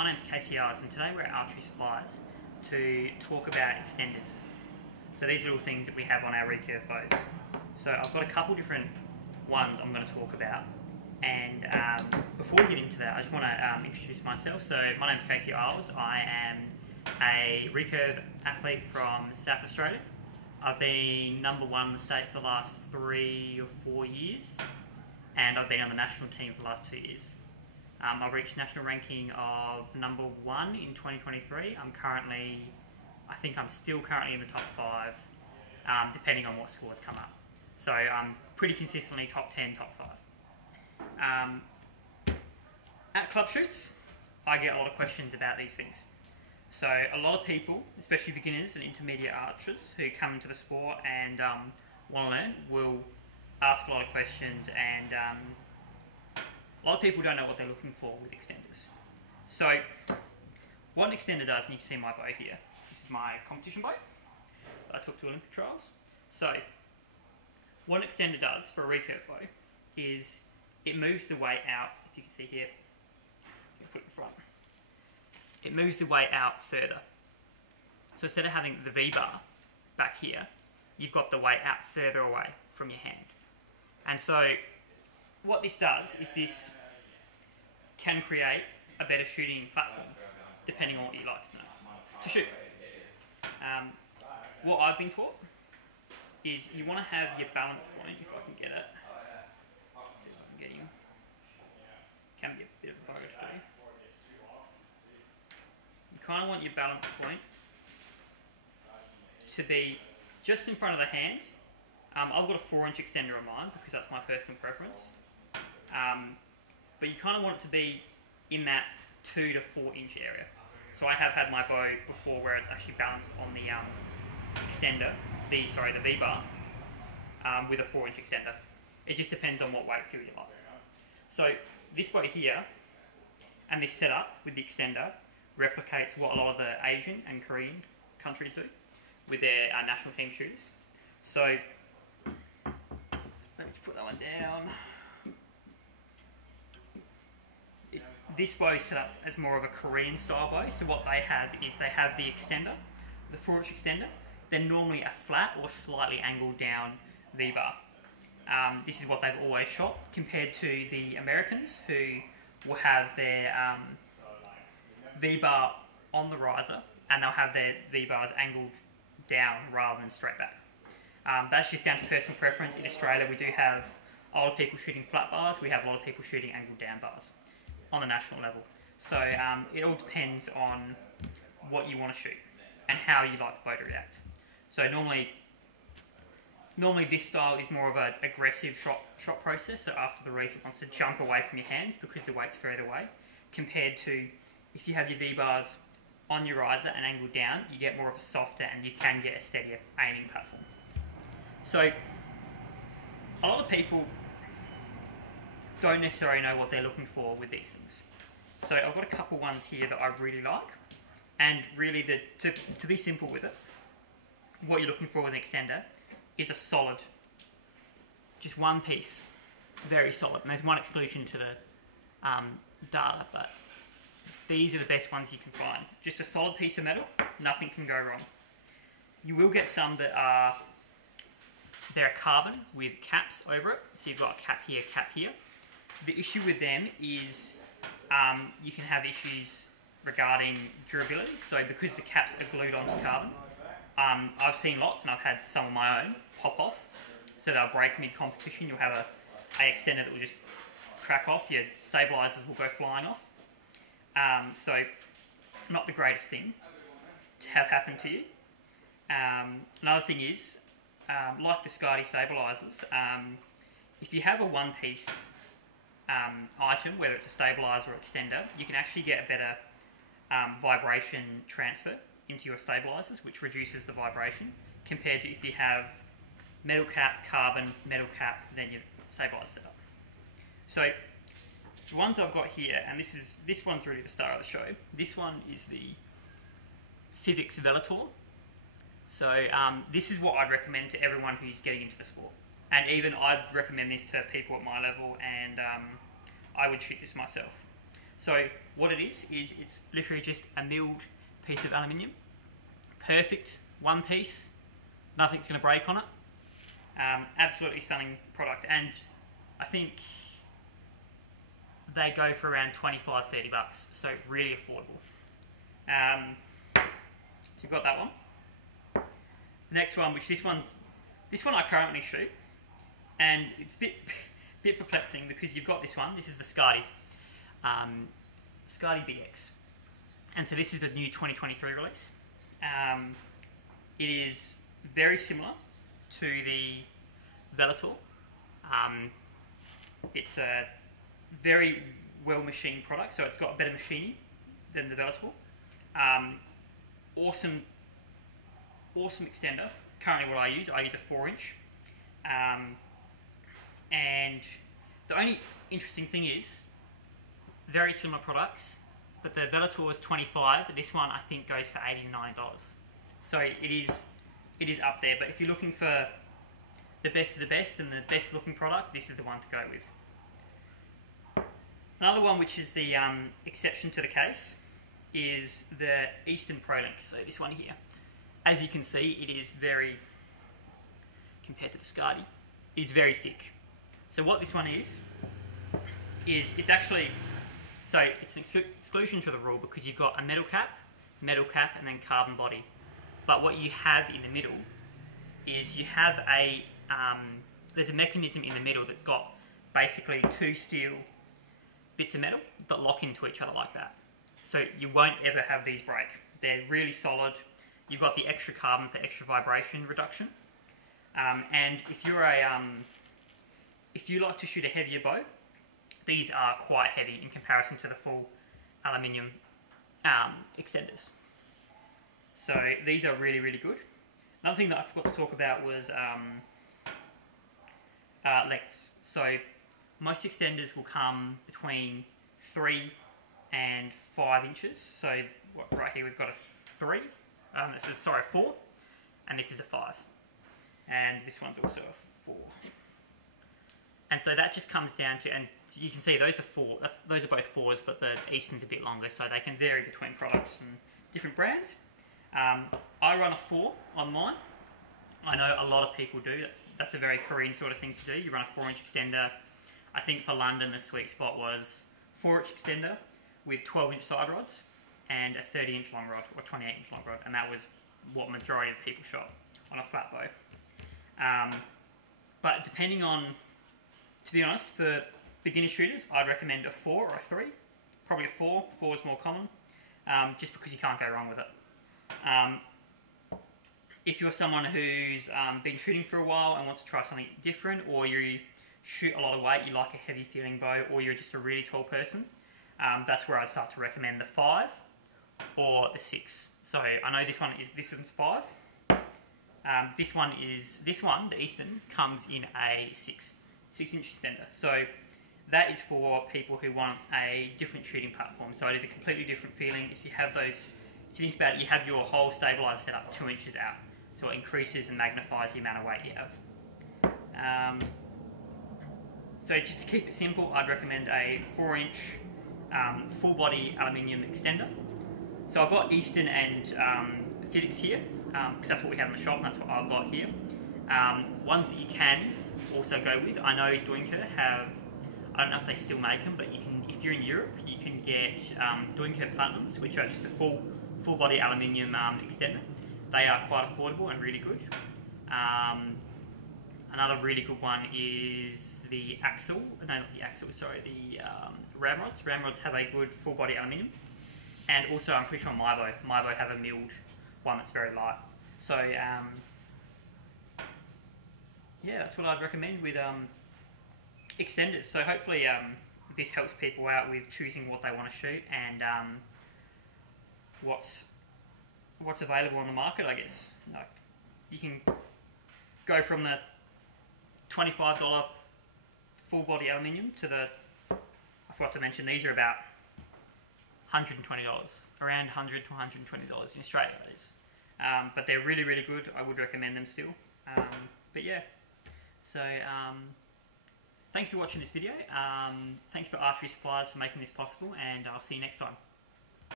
My name's KCRs and today we're at Archery Supplies to talk about extenders. So these are all things that we have on our recurve bows. So I've got a couple different ones I'm going to talk about, and before we get into that I just want to introduce myself. So my name's KCRs. I am a recurve athlete from South Australia. I've been number one in the state for the last 3 or 4 years, and I've been on the national team for the last 2 years. I've reached national ranking of number 1 in 2023. I think I'm still currently in the top 5, depending on what scores come up. So I'm pretty consistently top 10, top 5. At club shoots, I get a lot of questions about these things. So a lot of people, especially beginners and intermediate archers who come into the sport and want to learn, will ask a lot of questions, and a lot of people don't know what they're looking for with extenders. So what an extender does, and you can see my bow here, this is my competition bow that I took to Olympic trials. So what an extender does for a recurve bow is it moves the weight out, if you can see here, put it in front. It moves the weight out further. So instead of having the V-bar back here, you've got the weight out further away from your hand. And so what this does is this can create a better shooting platform, depending on what you like to shoot. What I've been taught is you want to have your balance point, if I can get it. Let's see if I can get you. Can be a bit of a bugger to do. You kind of want your balance point to be just in front of the hand. I've got a 4-inch extender on mine because that's my personal preference. But you kind of want it to be in that 2 to 4 inch area. So I have had my bow before where it's actually balanced on the extender, the V-bar, with a 4-inch extender. It just depends on what weight feel you like. So this bow here and this setup with the extender replicates what a lot of the Asian and Korean countries do with their national team shooters. So let me just put that one down. This bow is set up as more of a Korean style bow. So what they have is they have the extender, the 4-inch extender, then normally a flat or slightly angled down V-bar. This is what they've always shot, compared to the Americans who will have their V-bar on the riser, and they'll have their V-bars angled down rather than straight back. That's just down to personal preference. In Australia we do have a lot of people shooting flat bars, we have a lot of people shooting angled down bars on the national level. So it all depends on what you want to shoot and how you like the bow to react. So normally this style is more of an aggressive shot process, so after the release it wants to jump away from your hands because the weight's further away, compared to if you have your V-bars on your riser and angled down, you get more of a softer and you can get a steadier aiming platform. So a lot of people don't necessarily know what they're looking for with these things. So I've got a couple ones here that I really like, and really to be simple with it, what you're looking for with an extender is a solid, just one piece, very solid. And there's one exclusion to the data, but these are the best ones you can find. Just a solid piece of metal, nothing can go wrong. You will get some that are, they're carbon with caps over it, so you've got a cap here. The issue with them is you can have issues regarding durability. So because the caps are glued onto carbon, I've seen lots, and I've had some of my own pop off, so they'll break mid-competition. You'll have a extender that will just crack off, your stabilisers will go flying off. So not the greatest thing to have happen to you. Another thing is, like the Scotty stabilisers, if you have a one-piece item, whether it's a stabiliser or extender, you can actually get a better vibration transfer into your stabilisers, which reduces the vibration, compared to if you have metal cap, carbon, metal cap, then your stabiliser setup. So the ones I've got here, and this one's really the star of the show. This one is the Fivix Velator. So this is what I'd recommend to everyone who's getting into the sport. And even I'd recommend this to people at my level, and I would shoot this myself. So what it is it's literally just a milled piece of aluminium. Perfect, one piece, nothing's going to break on it. Absolutely stunning product, and I think they go for around $25-30, so really affordable. So you've got that one. The next one, this one I currently shoot, and it's a bit perplexing because you've got this one. This is the Scotty BX, and so this is the new 2023 release. It is very similar to the Velotor. It's a very well machined product, so it's got better machining than the Velotor. Awesome extender. Currently what I use a 4-inch. And the only interesting thing is, very similar products, but the Velotor is $25, this one I think goes for $80 to $90. So it is up there, but if you're looking for the best of the best and the best looking product, this is the one to go with. Another one which is the exception to the case is the Eastern ProLink, so this one here. As you can see, it is very, compared to the Scotty, it's very thick. So what this one is it's actually, so it's an exclusion to the rule because you've got a metal cap, and then carbon body. But what you have in the middle is you have there's a mechanism in the middle that's got basically two steel bits of metal that lock into each other like that. So you won't ever have these break. They're really solid. You've got the extra carbon for extra vibration reduction. And if you're if you like to shoot a heavier bow, these are quite heavy in comparison to the full aluminium extenders. So these are really, really good. Another thing that I forgot to talk about was lengths. So most extenders will come between 3 and 5 inches. So right here we've got a 3, this is, sorry, a 4, and this is a 5. And this one's also a 4. And so that just comes down to, and you can see those are 4, those are both 4s, but the Eastern's a bit longer, so they can vary between products and different brands. I run a 4 on mine. I know a lot of people do. That's a very Korean sort of thing to do. You run a 4-inch extender. I think for London the sweet spot was 4-inch extender with 12-inch side rods and a 30-inch long rod or 28-inch long rod, and that was what majority of people shot on a flat bow. But depending on, to be honest, for beginner shooters, I'd recommend a 4 or a 3. Probably a 4. 4 is more common, just because you can't go wrong with it. If you're someone who's been shooting for a while and wants to try something different, or you shoot a lot of weight, you like a heavy feeling bow, or you're just a really tall person, that's where I'd start to recommend the 5 or the 6. So I know this one's 5. This one, the Eastern, comes in a 6-inch extender. So that is for people who want a different shooting platform. So it is a completely different feeling. If you have those, if you think about it, you have your whole stabilizer set up 2 inches out. So it increases and magnifies the amount of weight you have. So just to keep it simple, I'd recommend a 4-inch full body aluminium extender. So I've got Eastern and Fittix here, because that's what we have in the shop and that's what I've got here. Ones that you can also go with, I know Doinker have, I don't know if they still make them, but you can, if you're in Europe, you can get Doinker Platinums, which are just a full body aluminium extender. They are quite affordable and really good. Another really good one is the Axle, no not the Axle, sorry, the Ramrods. Ramrods have a good full body aluminium. And also I'm pretty sure Mybo have a milled one that's very light. So yeah, that's what I'd recommend with extenders. So hopefully this helps people out with choosing what they want to shoot and what's available on the market, I guess. Like, you can go from the $25 full body aluminium to the, I forgot to mention, these are about $120, around $100 to $120 in Australia, that is. But they're really, really good. I would recommend them still. But yeah, so thanks for watching this video. Thanks for Archery Supplies for making this possible, and I'll see you next time.